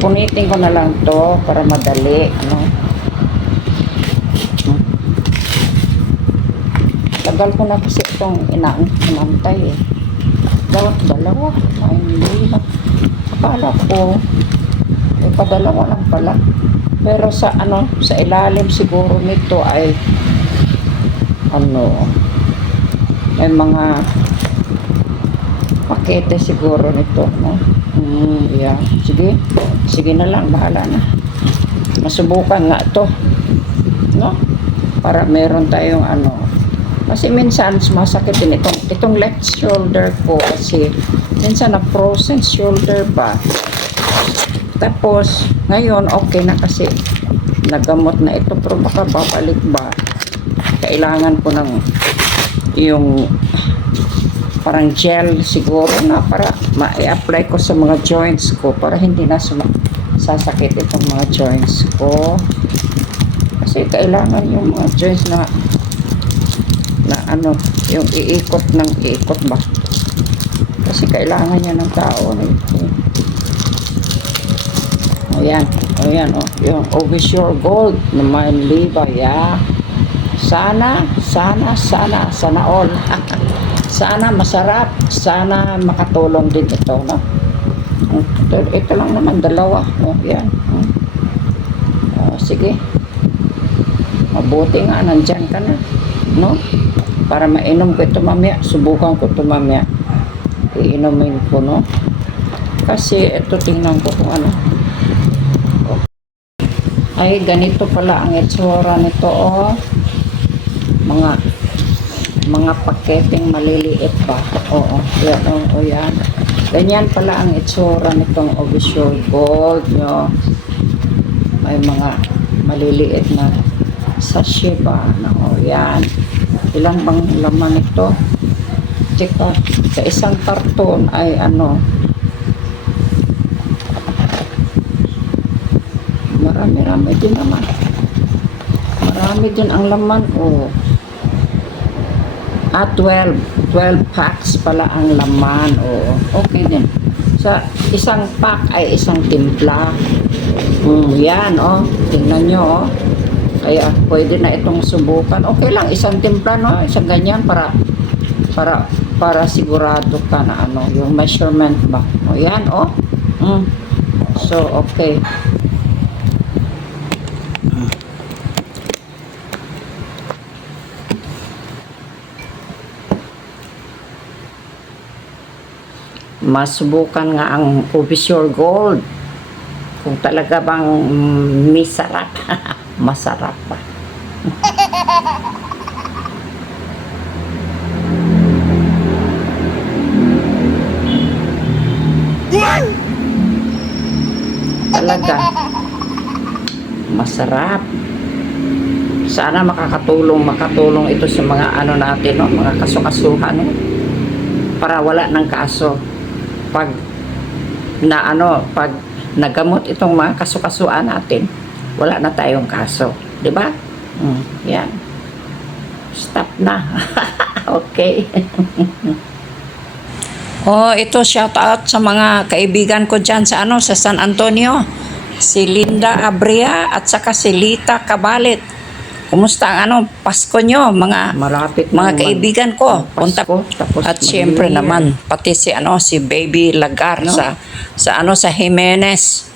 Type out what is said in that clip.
Punitin ko na lang to para madali, ano. Tagal ko na kasi itong inantay eh. Dalawa. Ay, hindi na. Akala ko, padalawa lang pala. Pero sa sa ilalim siguro nito ay may mga pakete siguro nito, no? Yeah. Sige na lang, bahala na. Masubukan nga to, no? Para meron tayong kasi minsan sumasakit din itong left shoulder ko kasi minsan na frozen shoulder ba. Tapos ngayon okay na kasi nagamot na ito, pero baka babalik ba. Kailangan ko ng yung parang gel siguro na para ma-apply ko sa mga joints ko para hindi na sasakit itong mga joints ko. Kasi kailangan yung mga joints na yung iikot ba. Kasi kailangan niya ng tao. Ayan, yung Obisure Gold na may liba, yeah. Sana all. Sana masarap, sana makatulong din ito, no? Ito lang naman, dalawa. Yan. Sige. Mabuti nga, nandyan ka na, no? Para mainom ko ito mamaya, subukan ko ito mamaya. Iinumin ko, no? Kasi ito, tingnan ko kung ano. Ay, ganito pala ang itsura nito, oh. Mga paketeng maliliit pa. Oo, yan. Ganyan pala ang itsura nitong Obisure Gold, no? May mga maliliit na sachet ba, no? Yan. Ilang bang laman ito? Tsaka, sa isang karton ay marami din naman. Marami din ang laman, oh. 12 packs pala ang laman, oo. Okay din. Sa isang pack ay isang timpla. Yan, oh. Tingnan nyo, oh. Kaya pwede na itong subukan. Okay lang, isang timpla, no? Isang ganyan para sigurado ka na yung measurement ba. O yan, oh. So, okay. Masubukan nga ang Obisure Gold kung talaga bang masarap. Masarap pa. Talaga masarap. Sana makatulong ito sa mga natin, no? Mga kaso-kasuhan, no? Para wala ng kaso pag nagamot itong mga kaso-kasuan natin, wala na tayong kaso, di ba? Yan, stop na. Okay. Ito shout out sa mga kaibigan ko dyan sa sa San Antonio, si Linda Abria at saka si Lita Cabalit. Kumusta ang Pasko nyo, mga Malapit mga kaibigan ko? Punta ko. At siyempre naman, pati si si Baby Lagar, no? sa Jimenez.